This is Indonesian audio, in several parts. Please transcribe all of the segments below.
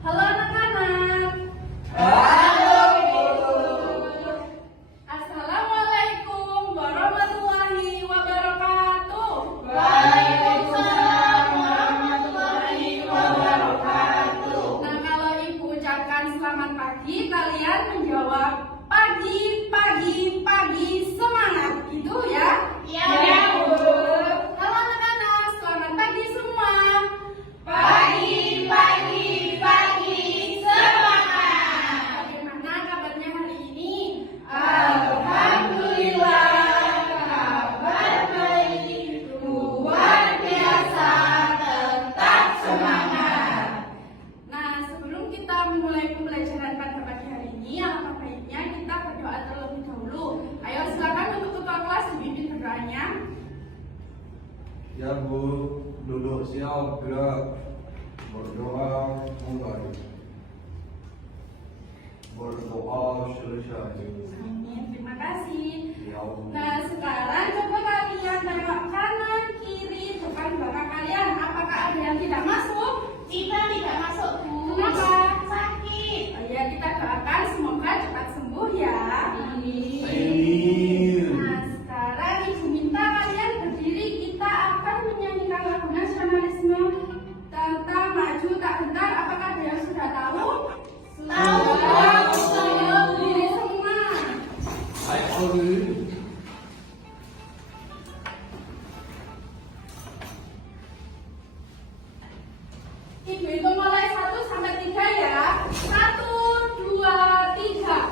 Halo anak-anak. Halo Bu. Assalamualaikum warahmatullahi wabarakatuh. Waalaikumsalam warahmatullahi wabarakatuh. Nah, kalau Ibu ucapkan selamat pagi, kalian menjawab pagi, pagi, pagi, semangat. Gitu ya? Ya Bu. Halo anak-anak, selamat pagi semua. Pagi, pagi, pagi, semangat. Bagaimana kabarnya hari ini? Alhamdulillah, kabar baik, luar biasa, tetap semangat. Nah, sebelum kita memulai pembelajaran pada pagi hari ini, alangkah baiknya kita berdoa terlebih dahulu. Ayo silakan untuk ketua kelas dipimpin berdoanya. Ya Bu, duduk siap gerak, berdoa mulai. Berdoa selesai. Amin, terima kasih. Ya Allah. Nah, sekarang coba kalian tengok kanan, kiri, depan, belakang kalian. Apakah ada yang tidak masuk? Kita tidak masuk Bu. Kenapa? Sakit. Oh ya, kita doakan semoga cepat sembuh ya. Amin. Nah, sekarang Ibu minta kalian berdiri. Kita akan menyanyikan lagu nasionalisme tentang maju tak gentar. Apakah ada yang sudah tahu? Tahu. Berdiri semua. Ayo. Ibu hitung mulai 1 sampai 3 ya. 1, 2, 3.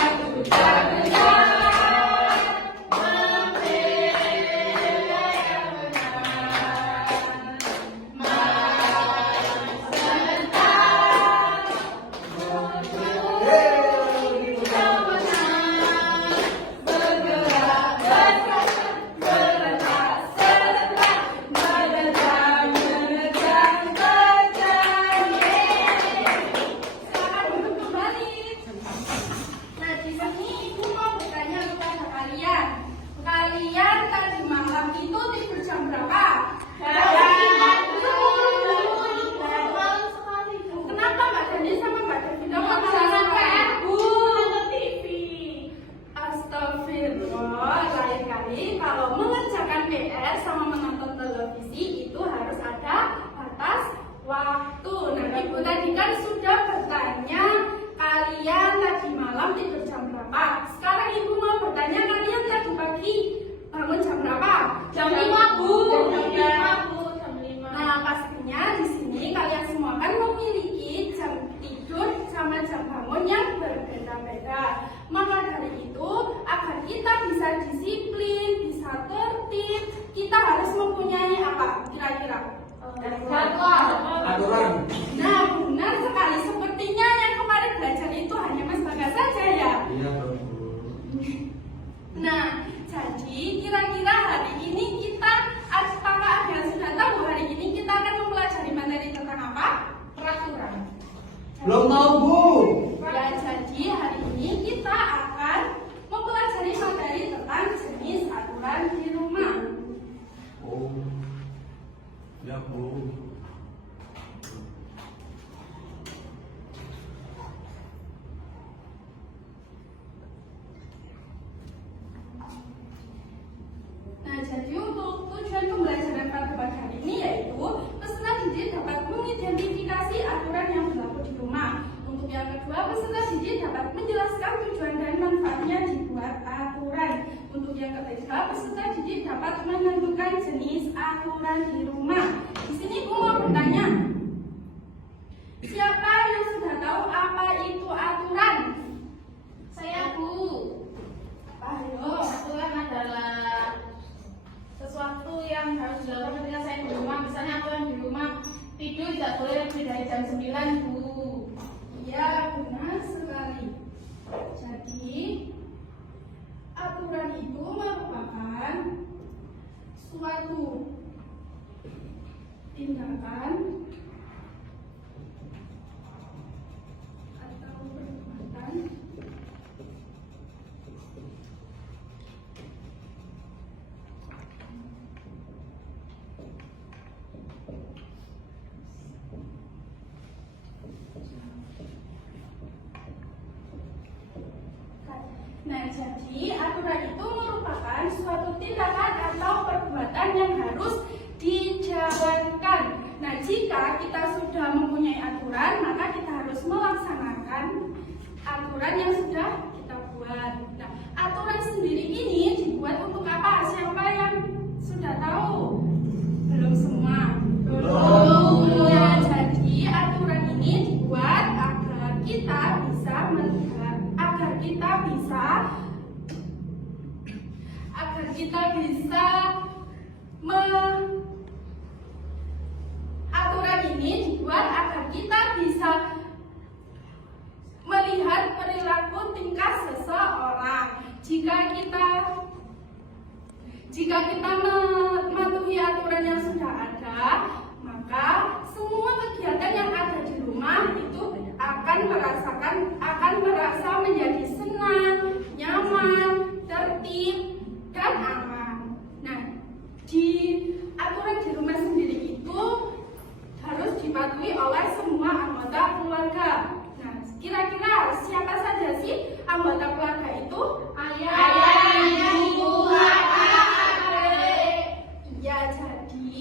Maju tak gentar, membela yang benar. Maju sebentar, menuju kemenangan. Bergerak bergerak, berenang serentak, menerjang menerjang terjang. Silakan duduk kembali. Nah, di sini Ibu mau bertanya kepada kalian. Kalian tadi malam itu tidur jam berapa? Kenapa Mbak Dani sama Mbak Davina kok bisa sampai Bu? Astagfirullah, lain kali kalau mengerjakan PR sama menonton televisi itu harus ada batas waktu. Nah, Ibu tadi kan sudah bertanya kalian tadi malam tidur jam berapa. Sekarang Ibu mau bertanya kalian tadi pagi bangun jam berapa? Jam 5 Bu. Nah, pastinya di sini kalian semua kan memiliki jam tidur sama jam bangun yang berbeda-beda. Maka dari itu, agar kita bisa disiplin, bisa tertib, kita harus mempunyai apa? Kira-kira? Aturan. Nah, benar sekali. Sepertinya yang kemarin belajar itu hanya Mas Bagas saja ya. Iya Bu. Nah, jadi kira-kira hari ini kita, apakah ada yang sudah tahu hari ini kita akan mempelajari materi tentang apa? Peraturan. Belum tahu Bu. Ya, jadi hari ini kita akan mempelajari materi tentang jenis aturan di rumah. Oh. Ya Bu. Nah, jadi untuk tujuan pembelajaran pada pagi hari ini yaitu peserta didik dapat mengidentifikasi aturan yang berlaku di rumah. Untuk yang kedua, peserta didik dapat menjelaskan tujuan dan manfaatnya dibuat aturan. Untuk yang ketiga, peserta didik dapat menentukan jenis aturan di rumah. Di sini aku mau bertanya, siapa yang sudah tahu apa itu aturan? Saya Bu. Ayo. Aturan adalah sesuatu yang harus dilakukan ketika saya di rumah. Misalnya aturan di rumah tidur tidak boleh lebih dari jam 9 Bu. Ya, benar sekali. Jadi, aturan itu merupakan suatu tindakan atau perbuatan jadi aturan itu merupakan suatu tindakan atau perbuatan yang harus dijalankan. Nah, jika kita sudah mempunyai aturan, maka kita harus melaksanakan aturan yang sudah kita buat. Nah, aturan sendiri ini dibuat untuk apa? Siapa yang sudah tahu? Belum semua. Belum. Ya, jadi aturan ini dibuat agar kita bisa melihat, agar kita bisa aturan ini dibuat agar kita bisa melihat perilaku tingkah seseorang. Jika kita mematuhi aturan yang sudah ada, maka semua kegiatan yang ada di rumah itu akan merasa menjadi senang, nyaman, tertib, dan aman. Nah, di aturan di rumah sendiri itu harus dipatuhi oleh semua anggota keluarga. Nah, kira-kira siapa saja sih anggota keluarga itu? Ayah, ibu, kakak, adik. Ya, jadi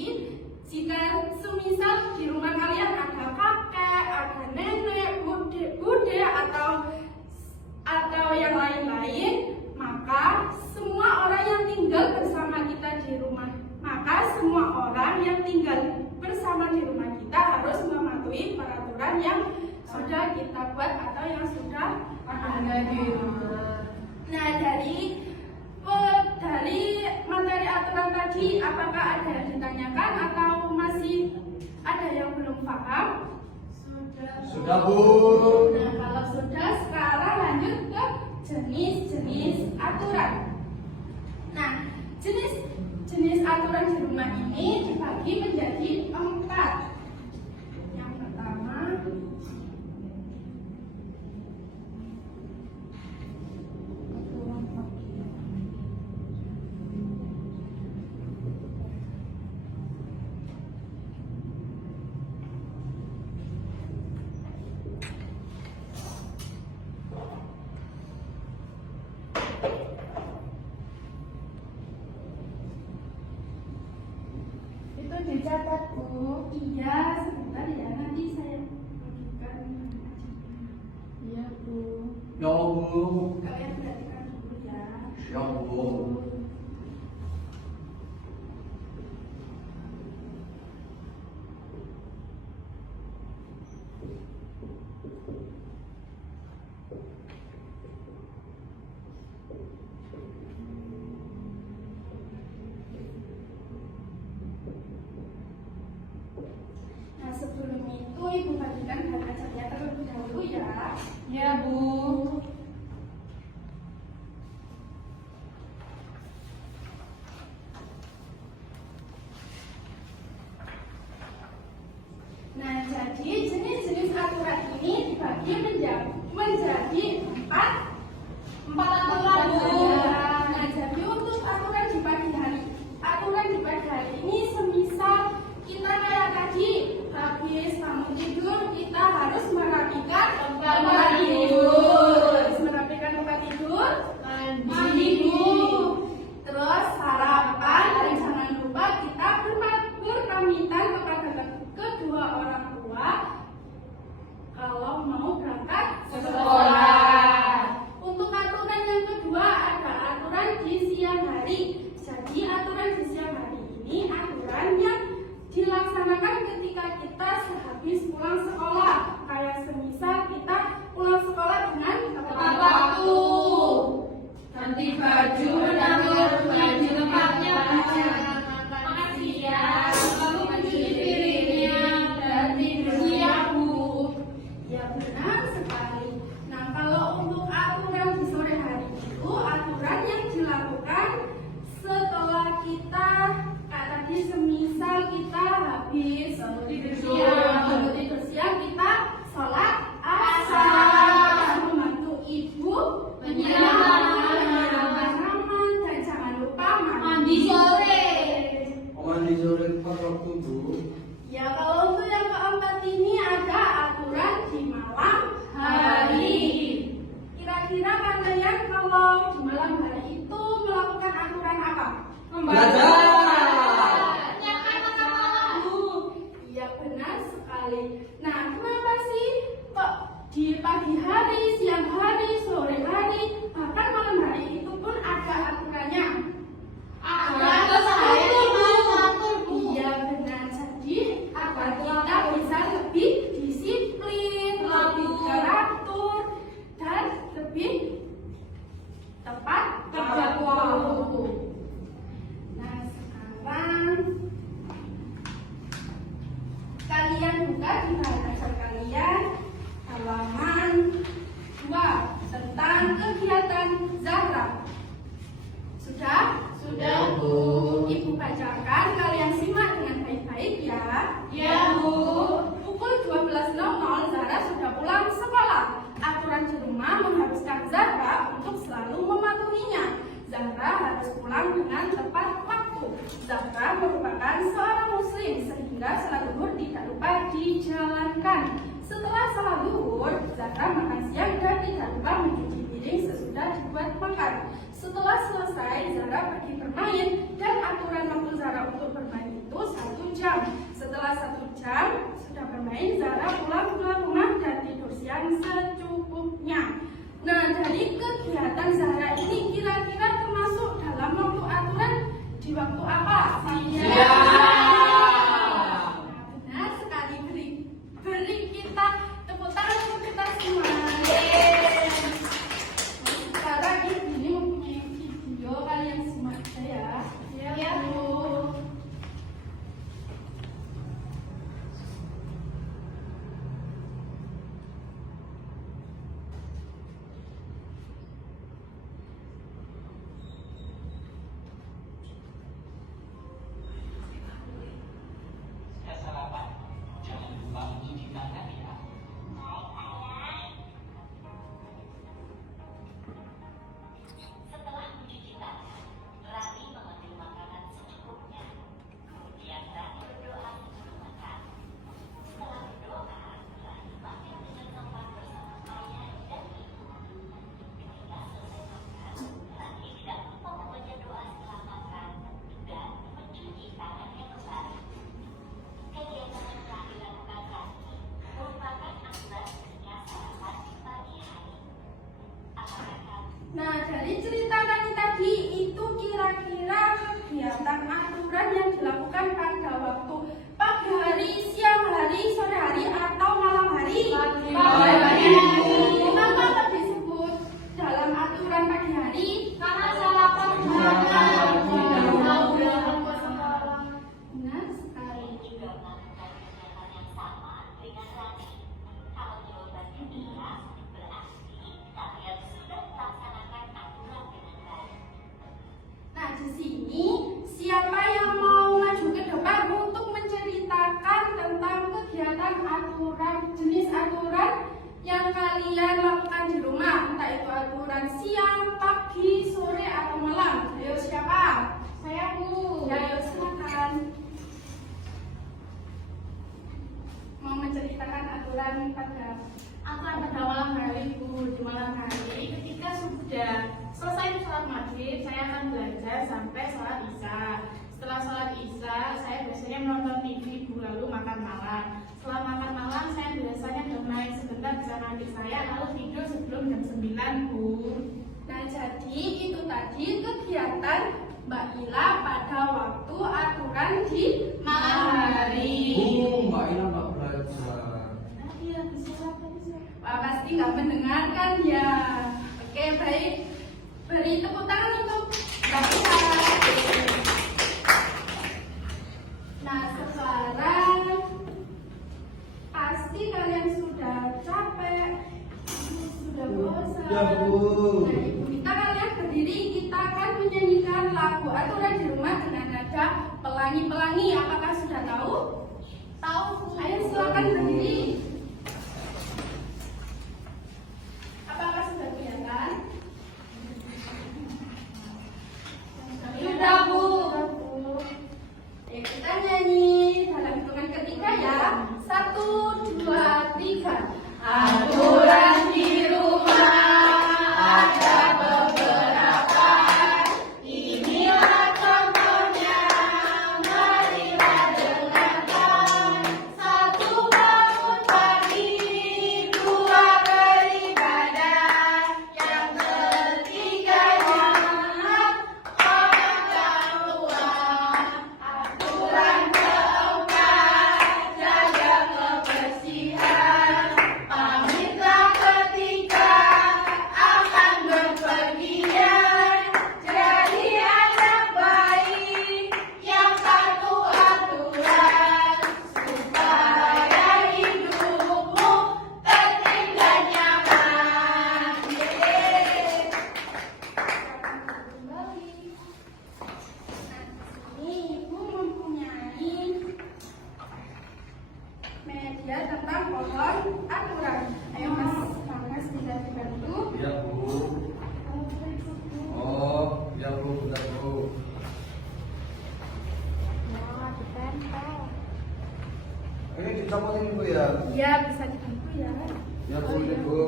jika semisal di rumah kalian ada kakek, ada nenek, bude atau yang lain-lain, maka semua orang yang tinggal bersama kita di rumah, kita harus mematuhi peraturan yang sudah kita buat atau yang sudah ada di rumah. Nah, dari materi aturan tadi, apakah ada yang ditanyakan atau masih ada yang belum paham? Sudah, Bu. Nah, kalau sudah, sekarang lanjut ke jenis-jenis aturan. Nah, jenis aturan di rumah ini dibagi menjadi 4. Yang pertama, itu dicatat, Bu. Iya, sebentar ya, nanti saya bagikan. Iya, Bu. Ya, Bu. Kalian perhatikan dulu ya. Ya, Bu. Nah, sebelum itu Ibu bagikan baca-bacanya terlebih dahulu ya. Ya, Bu. Nah, jadi jenis-jenis aturan ini dibagi menjadi 4 aturan, Bu. Nah, jadi untuk aturan di pagi hari ini semisal kita kayak tadi habis bangun tidur, kita harus merapikan tempat tidur. Habis merapikan tempat tidur, mandi dulu. Terus sarapan, dan jangan lupa kita berpamitan kepada kedua orang tua kalau mau berangkat ke sekolah. Untuk aturan yang kedua ada aturan di siang hari. Jadi aturan di siang hari ini aturan yang dilaksanakan ketika kita sehabis pulang sekolah. Kayak semisal kita pulang sekolah dengan tepat waktu, Ganti baju, namun baju tempatnya makan siang, lalu mencuci piringnya, dan tidur siang, Bu. ya benar sekali. Nah, kalau untuk aturan di sore hari itu aturan yang dilakukan setelah kita kayak tadi semisal kita habis bangun tidur siang kita sholat asar, membantu ibu menyiram tanaman, dan jangan lupa mandi sore. Mandi sore tepat waktu, Bu. Ya, kalau untuk yang keempat ini ada aturan di malam hari. Kira-kira kalian kalau di Di pagi hari, siang hari, sore hari, bahkan malam hari itu pun ada aturannya. Iya benar. Jadi agar kita bisa lebih disiplin, lebih teratur, dan lebih tepat waktu. Nah sekarang kalian buka di halaman kalian halaman 2 tentang kegiatan Zahra. Sudah? Sudah, Bu. Ibu bacakan, kalian simak dengan baik-baik ya. Ya, Bu. Pukul 12.00 Zahra sudah pulang sekolah. Aturan di rumah mengharuskan Zahra untuk selalu mematuhinya. Zahra harus pulang dengan tepat waktu. Zahra merupakan seorang muslim sehingga salat zuhur tidak lupa dijalankan. Setelah salat zuhur, Zahra makan siang dan tidak lupa mencuci piring sesudah dibuat makan. Setelah selesai, Zahra pergi bermain dan aturan waktu Zahra untuk bermain itu 1 jam. Setelah 1 jam sudah bermain, Zahra pulang ke rumah dan tidur siang secukupnya. Nah, dari kegiatan Zahra ini kira-kira termasuk dalam waktu aturan di waktu apa? Benar sekali. Beri kita tepuk tangan untuk kita semua. Sekarang ini mempunyai video, kalian simak saya. Ya, Bu. Nah, dari cerita tadi itu kira-kira kegiatan aturan yang dilakukan pada waktu pagi hari, siang hari, sore hari, atau malam hari? Pagi hari. Kenapa kok disebut dalam aturan pagi hari? Karena sarapan makan. Benar sekali. Nah, di sini siapa yang mau maju ke depan untuk menceritakan tentang kegiatan aturan, jenis aturan yang kalian lakukan di rumah, entah itu aturan siang, pagi, sore, atau malam? Ayo siapa? Saya, Bu. Ya, ayo silakan. Mau menceritakan aturan pada malam hari, Bu. Di malam hari ketika sudah selesai sholat maghrib, saya akan belajar sampai sholat isya. Setelah sholat isya, saya biasanya menonton TV, Bu, lalu makan malam. Setelah makan malam, saya biasanya bermain sebentar bersama adik saya, lalu tidur sebelum jam 9, Bu. Nah, jadi itu tadi kegiatan Mbak Ila pada waktu aturan di Malam hari. Mbak Ila nggak belajar. Iya, bisa. Wah, pasti nggak mendengarkan ya. Oke, baik. Beri tepuk tangan untuk Mbak Ila. Nah, sekarang pasti kalian sudah capek, sudah bosan. Ya, Bu. Nah, Ibu minta kalian berdiri, kita akan menyanyikan lagu aturan di rumah dengan nada pelangi-pelangi. Apakah sudah tahu? Tahu, Bu. Ayo silakan berdiri. Apakah sudah kelihatan? Sudah, Bu. Ya, kita nyanyi dalam hitungan ketiga ya. 1, 2, 3. Aturan di rumah ada beberapa. Inilah contohnya, marilah media tentang pohon aturan. Ayo Mas bisa dibantu. Iya Bu. Oh, iya Bu, bentar Bu. Ini dicopot ini Bu ya? Iya, bisa dibantu ya. Ya Bu, ini Bu.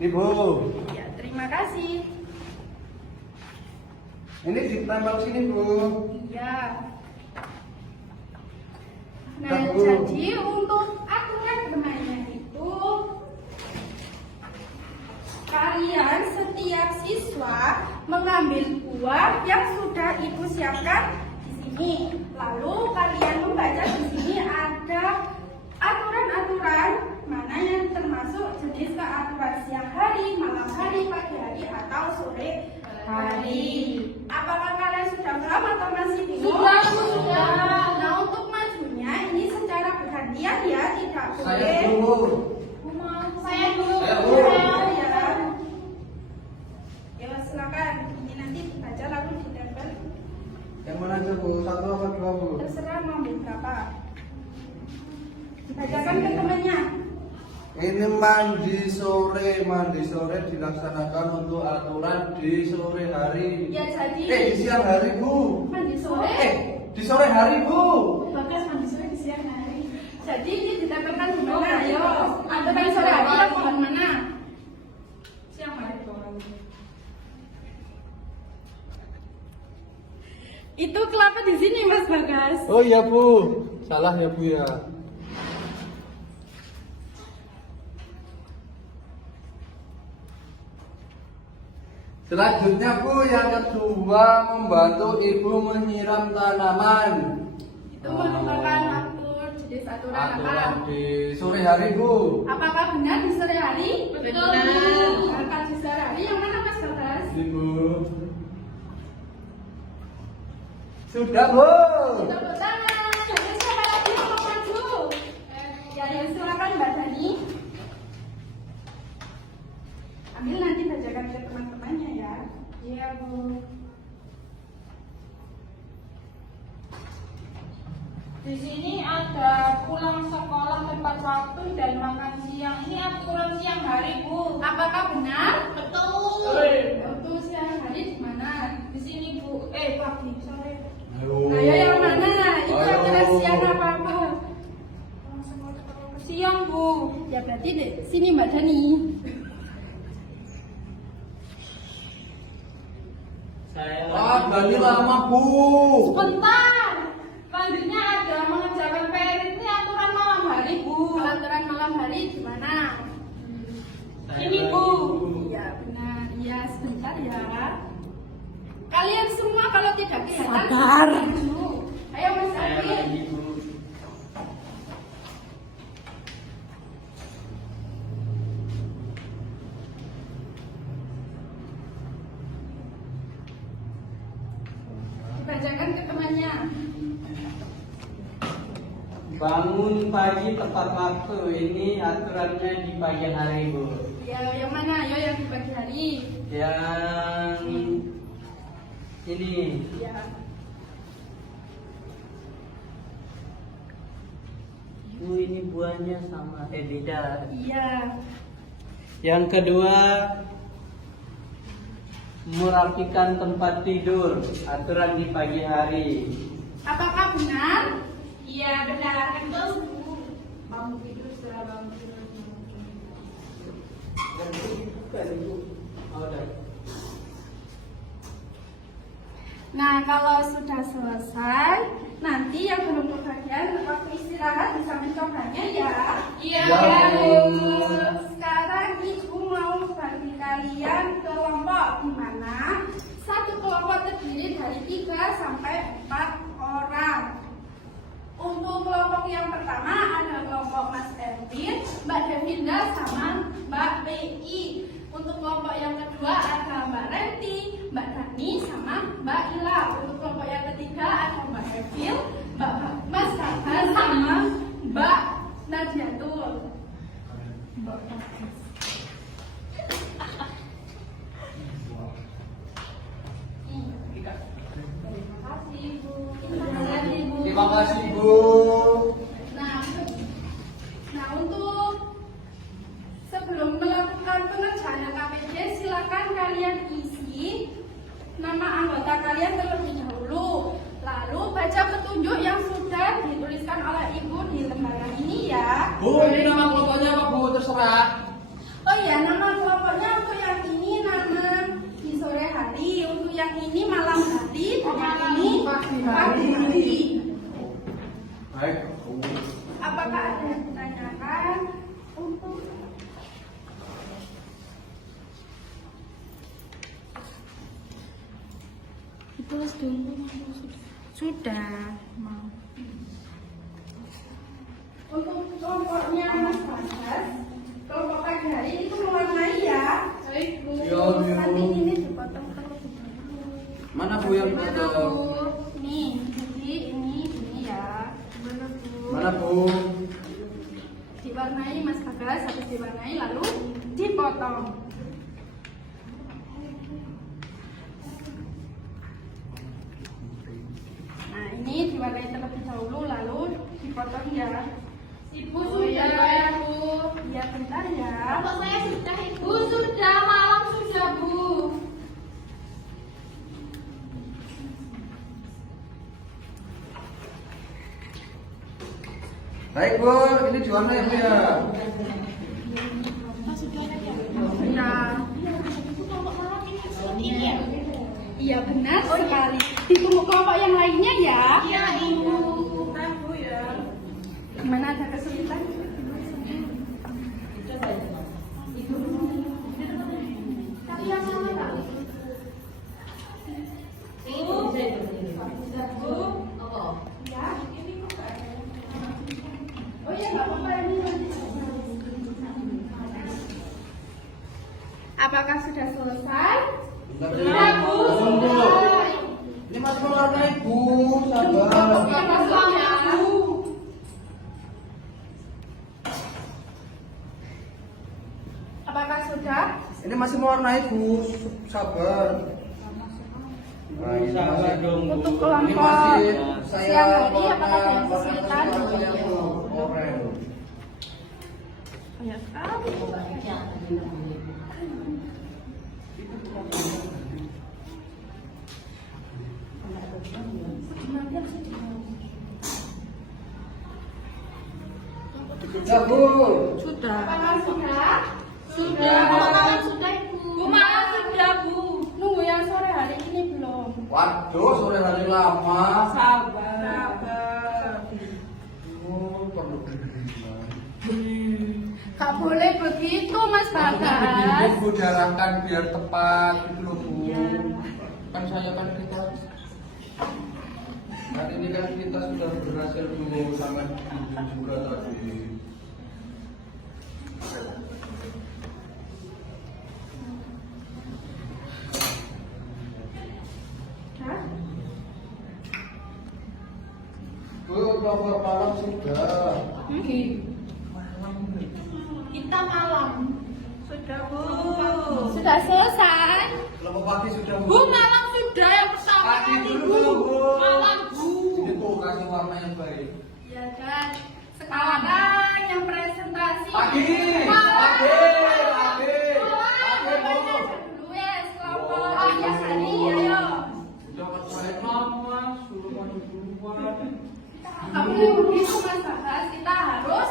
Ini Bu. Ya, terima kasih. Ini ditempel sini Bu. Iya. Nah, Bentar, Bu. jadi untuk aturan bermainnya itu kalian setiap siswa mengambil buah yang sudah ibu siapkan di sini. Lalu kalian membaca di sini ada aturan-aturan mana yang termasuk jenis keaturan siang hari, malam hari, pagi hari, atau sore hari. Apakah kalian sudah paham atau masih bingung? Sudah. Nah, untuk majunya ini secara bergantian ya, tidak boleh. Saya dulu. Saya dulu. Saya dulu. Ya. Ya, silakan. Ini nanti dibaca lalu ditempel. Yang mana aja Bu? Satu apa dua Bu? Terserah mau ambil berapa. Dibacakan ke temannya. Ini mandi sore dilaksanakan untuk aturan di sore hari. Ya, jadi Di siang hari Bu. mandi sore. Di sore hari Bu. Bagas mandi sore di siang hari. Jadi ini ditempelkan di mana? Ayo, ada yang sore hari atau di mana? Siang hari Itu kelapa di sini, Mas Bagas. Oh iya Bu. Salah ya Bu ya. Selanjutnya Bu, yang kedua membantu ibu menyiram tanaman. Itu merupakan jenis aturan apa? Aturan di sore hari Bu. Apakah benar di sore hari? Betul. Apakah di sore hari yang mana Mas Bagas? Ibu. Sudah Bu. Tepuk tangan. Jadi siapa lagi yang mau maju? Ya, silakan Mbak Dani. Ambil nanti bacakan ke teman-temannya ya. Iya Bu. Di sini ada pulang sekolah tepat waktu dan makan siang. Ini aturan siang hari Bu. Apakah benar? Betul. Untuk siang hari di mana? Di sini Bu. Pagi sore. Ayo. Nah, ya yang mana? Itu Ayo. antara siang apa apa? Pulang sekolah tepat waktu siang Bu. Ya berarti di sini Mbak Dani. Dani lama Bu. Sebentar. Selanjutnya ada mengerjakan PR ini aturan malam hari Bu. Aturan malam hari di mana? Ini Bu. Iya benar. Iya sebentar ya. Kalian semua kalau tidak kelihatan Sabar. dulu. Ayo Mas Afif. Dibacakan ke temannya. Bangun pagi tepat waktu, ini aturannya di pagi hari Bu. Ya yang mana? Ayo yang di pagi hari. Yang ini Ya. Bu, ini buahnya sama, beda. Iya. Yang kedua, merapikan tempat tidur, aturan di pagi hari. Apakah benar? Iya benar. Betul Bu. Bangun tidur setelah bangun tidur. Oh, udah. Nah, kalau sudah selesai, nanti yang belum kebagian waktu istirahat bisa mencobanya ya. Iya Ya, Bu. Sekarang ibu mau bagi kalian kelompok di mana satu kelompok terdiri dari 3 sampai 4 orang. Untuk kelompok yang pertama ada kelompok Mas Erwin, Mbak Devinda sama Mbak PI. Untuk kelompok yang kedua ada Mbak Renti, Mbak Dani sama Mbak Ila. Untuk kelompok yang ketiga ada Mbak Evil, Mbak Mas Kaban sama Mbak Nadiatul. Mbak Bagus. Ibu. Terima kasih Bu. Nah, untuk sebelum melakukan pengerjaan KPD, silakan kalian isi nama anggota kalian terlebih dahulu. Lalu baca petunjuk yang sudah dituliskan oleh Ibu di lembaran ini ya. Bu, ini nama kelompoknya apa Bu? Terserah. Oh iya, nama kelompoknya untuk yang ini nama di sore hari, untuk yang ini malam hari, dan yang ini pagi hari. Baik. Apakah ada yang ditanyakan untuk ditulis dulu? Sudah mau. Untuk kelompoknya Mas Bagas, kelompok pagi hari itu mewarnai ya. Baik, Bu. Yo, Nanti Bu. ini dipotong terlebih dahulu. Mana Bu yang Mana foto? Bu? Nih, jadi ini ya. Mana Bu? Mana Bu? Diwarnai Mas Bagas, habis diwarnai lalu dipotong. Nah, ini diwarnai terlebih dahulu lalu dipotong ya. Ibu sudah ya, Bu. Ya bentar ya. Kalau saya sudah, Ibu. Bu sudah, malam sudah Bu. Baik Bu, ini diwarnai Bu ya. Nah, Ibu kelompok malam ini seperti ini ya? iya benar sekali. Ditunggu kelompok yang lainnya ya. Iya, Ibu. Nah, Bu ya. Gimana, ada kesulitan? Tapi yang sama tak? Bu. Bu. Ya, ini kok nggak ada. Oh iya, nggak apa-apa ini nanti. Apakah sudah selesai? Sudah Bu. Ini masih mewarnai Bu, sabar. Ya, masalahnya Bu. Apakah sudah? Ini masih mewarnai Bu, sabar. Nah, ini Sabar masih dong, Bu. Untuk Ini kelompok masih siang saya hari apakah ada yang kesulitan? Orel. Banyak sekali. Ya Bu. Sudah. Apakah sudah? Sudah. Kalau malam sudah, Ibu. Bu, malam sudah Bu. Nunggu yang sore hari ini belum? Waduh, sore hari lama. Sabar. Oh, perlu berbimbingan. Gak boleh begitu Mas Maksudnya Bagas. dibimbing Bu, diarahkan biar tepat gitu loh Bu. Iya. Kan saya kan kita hari ini kan kita sudah berhasil dulu sama dibimbing juga tadi. Hah? Bu, nomor malam sudah. Kita malam. Sudah Bu. Sudah selesai. Kelompok pagi sudah Bu, malam sudah yang pertama Pagi kali, dulu Bu. belum Bu. Malam, Bu. Ini tuh kasih warna yang baik. Ya kan. Sekarang yang presentasi. Pagi, Malam. pagi, pagi, Malam. Bu. Dulu ya kelompok pagi hari ayo. Jangan balik lama, suruh maju duluan. Kamu yang begitu Mas Bagas, kita harus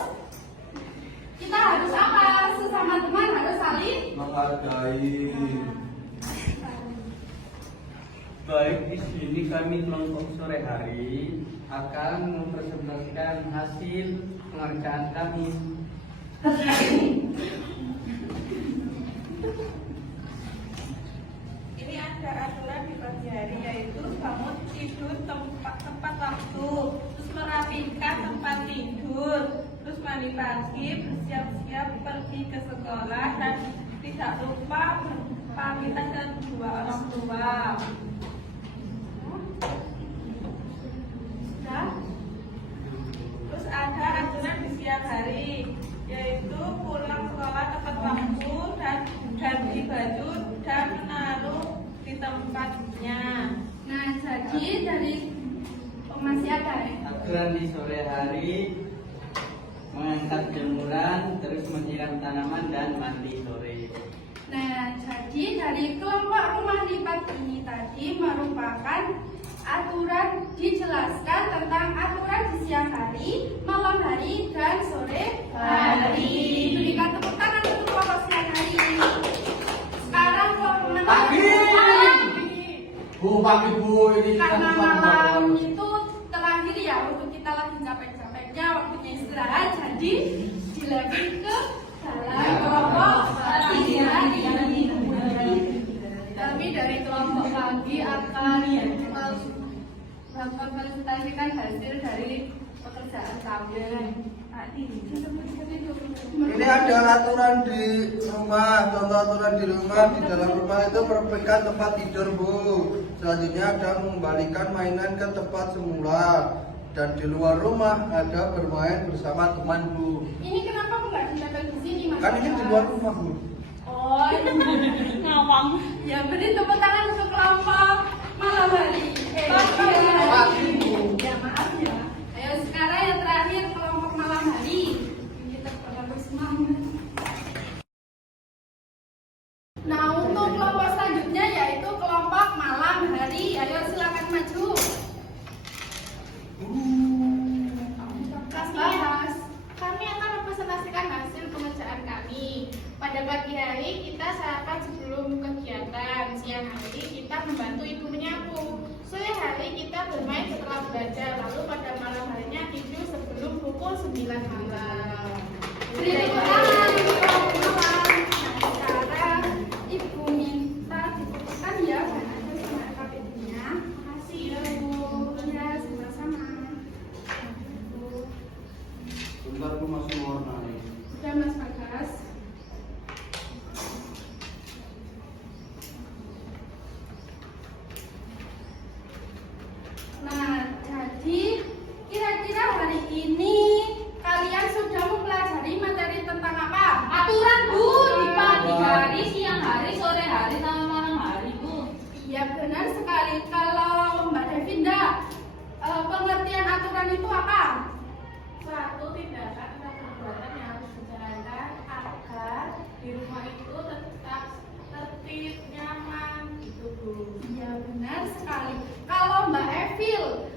apa? Sesama teman harus saling Menghargai. Baik, di sini kami kelompok sore hari akan mempresentasikan hasil pengerjaan kami. Ini ada aturan di pagi hari yaitu bangun tidur tempat waktu, terus merapikan tempat tidur, terus mandi pagi, bersiap-siap pergi ke sekolah dan tidak lupa pamitan dan kedua orang tua. sudah. Terus ada aturan di siang hari yaitu pulang sekolah tepat waktu dan ganti baju dan menaruh di tempatnya. Nah, jadi dari aturan di sore hari, mengangkat jemuran, terus menyiram tanaman dan mandi sore. Nah, jadi dari kelompok rumah lipat ini tadi merupakan aturan, dijelaskan tentang aturan di siang hari, malam hari, dan sore hari. Berikan tepuk tangan untuk kelompok siang hari. Sekarang kelompok Pagi. Pagi Bu, ini kan karena tempat malam baru. itu terakhir ya, untuk kita lagi capek-capeknya waktunya istirahat, jadi dilebih ke dalam kelompok pagi hari. Kami dari kelompok pagi akan melakukan presentasikan hasil dari pekerjaan kami. Ini ada aturan di rumah, contoh aturan di rumah. Di dalam rumah itu perbaikan tempat tidur Bu. Selanjutnya ada mengembalikan mainan ke tempat semula. Dan di luar rumah ada bermain bersama teman Bu. Ini kenapa nggak ditempel di sini Mas? Kan ini di luar rumah Bu. Oh, ngawang. Ya, beri tepuk tangan untuk kelompok malam hari. Pagi, Bu. Ya, maaf ya. Ayo sekarang yang terakhir kelompok malam hari. Ini terpada bersemangat. Nah, untuk kelompok selanjutnya yaitu kelompok malam hari. Ayo silakan maju. Kami akan mempresentasikan hasil pengerjaan kami. Pada pagi hari kita sarapan sebelum kegiatan. Siang hari kita membantu ibu menyapu. Sore hari kita bermain setelah belajar. Lalu pada malam harinya tidur sebelum pukul 9 malam. Beri tepuk tangan untuk kelompok malam. Nah, sekarang ibu minta dibutuhkan ya banyak sama KPD-nya. Makasih ya Bu. Ya, sama-sama. Bentar Bu masih warna nih. Sudah Mas Bagas. Nah, jadi kira-kira hari ini kalian sudah mempelajari materi tentang apa? Aturan Bu, di pagi hari, siang hari, sore hari, sama malam hari Bu. Iya benar sekali. Kalau Mbak Devinda, pengertian aturan itu apa? Suatu tindakan atau perbuatan yang harus dijalankan agar di rumah itu tetap tertib, nyaman, gitu Bu. Iya benar sekali. Kalau Mbak Evil,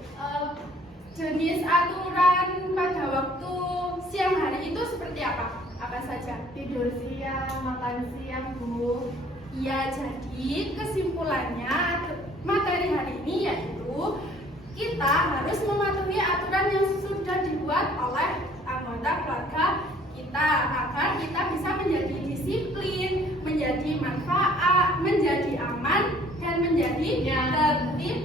jenis aturan pada waktu siang hari itu seperti apa? Apa saja? Tidur siang, makan siang Bu. Ya, jadi kesimpulannya materi hari ini yaitu kita harus mematuhi aturan yang sudah dibuat oleh anggota keluarga kita agar kita bisa menjadi disiplin, menjadi manfaat, menjadi aman, dan menjadi tertib,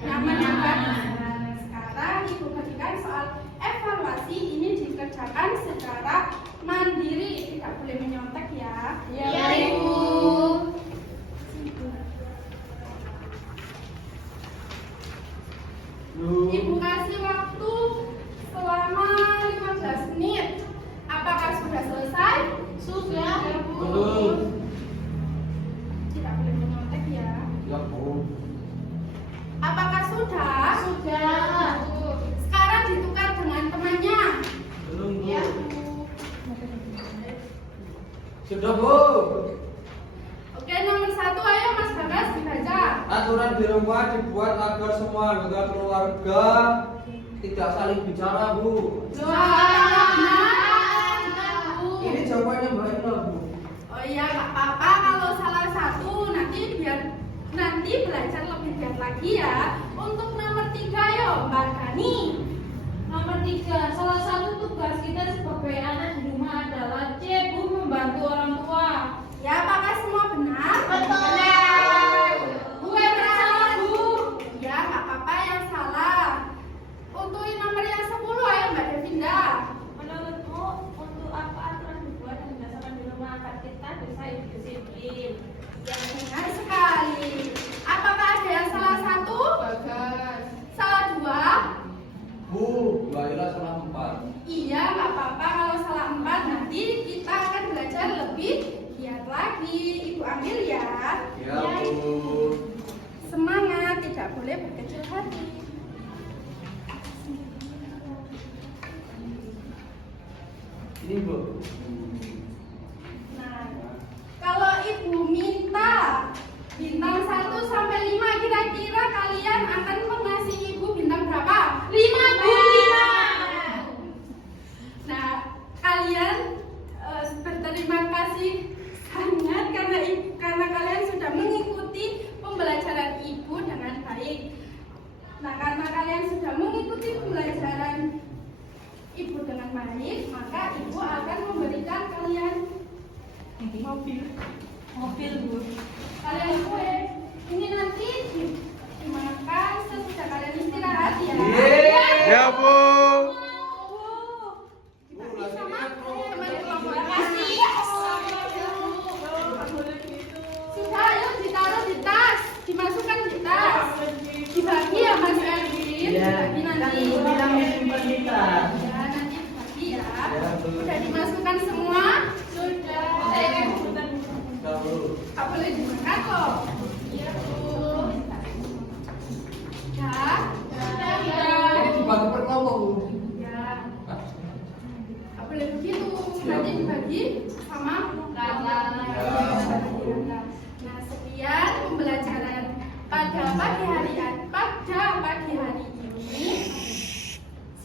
nyaman. Nah, sekarang Ibu bagikan soal evaluasi ini dikerjakan secara mandiri, tidak boleh menyontek ya. Ya Ibu. Ibu kasih waktu selama 15 menit. Apakah sudah selesai? Sudah Bu. Belum. Tidak boleh menyontek ya. Ya Bu. Apakah sudah? Sudah Bu. Sekarang ditukar dengan temannya. Belum Bu. Ya Bu. Sudah Bu. Oke, nomor 1 ayo Mas Bagas dibaca. Aturan di rumah dibuat agar semua anggota keluarga tidak saling bicara Bu. Ini jawabannya Mbak Ina Bu. Oh iya, nggak apa-apa kalau salah satu nanti biar nanti belajar lebih giat lagi ya. Untuk nomor 3 yo Mbak Dani. Nomor 3, salah satu tugas kita sebagai anak di rumah adalah Bu, membantu orang tua. Ya, apakah semua benar? Betul. Bu, yang salah Bu. Ya, nggak apa-apa yang salah. Untuk nomor yang 10 ayo Mbak Devinda. Menurutmu untuk apa aturan dibuat dan berdasarkan di rumah agar kita bisa hidup disiplin? Yang benar sekali. Apakah ada yang salah satu? Bagas. Salah 2? Bu, Mbak Ina salah 4. Iya, nggak apa-apa kalau salah 4 nanti kita akan belajar lebih giat lagi. Ibu ambil ya. Ya Bu. Semangat, tidak boleh berkecil hati. Ini Bu. Nah, kalau ibu minta bintang 1 sampai 5, kira-kira kalian akan mengasih ibu bintang berapa? 5 Bu. Nah, kalian berterima kasih sangat karena kalian sudah mengikuti pembelajaran ibu dengan baik. Nah, karena kalian sudah mengikuti pembelajaran ibu dengan baik, maka ibu akan memberikan kalian mobil Bu. Kalian boleh ini nanti dimakan sesudah kalian istirahat ya. Ya Bu. Sudah, ayo ditaruh di tas, dimasukkan di tas, dibagi ya Mas Erwin, dibagi nanti. Bilang disimpan di tas. Ya, nanti dibagi ya. Ya, Bu. Sudah dimasukkan semua? Sudah. Enggak Bu. Tak boleh dimakan kok. Iya Bu. Ya. Dibagi per kelompok Bu. Ya. Tak boleh begitu. Nanti dibagi sama kakak. Nah, sekian pembelajaran pada pagi hari ini.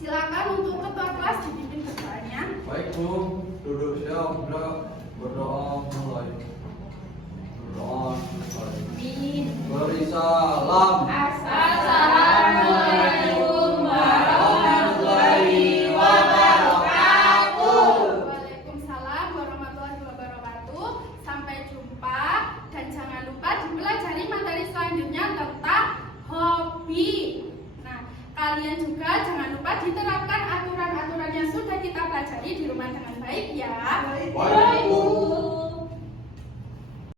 Silakan untuk ketua kelas dipimpin berdoanya. Baik Bu, duduk siap, berdoa mulai. Berdoa mulai. Amin. Beri salam. Assalamualaikum warahmatullahi wabarakatuh. Waalaikumsalam warahmatullahi wabarakatuh. Sampai jumpa dan jangan lupa dipelajari materi selanjutnya tentang hobi. Nah, kalian juga jangan lupa diterapkan aturan-aturan yang sudah kita pelajari di rumah dengan baik ya.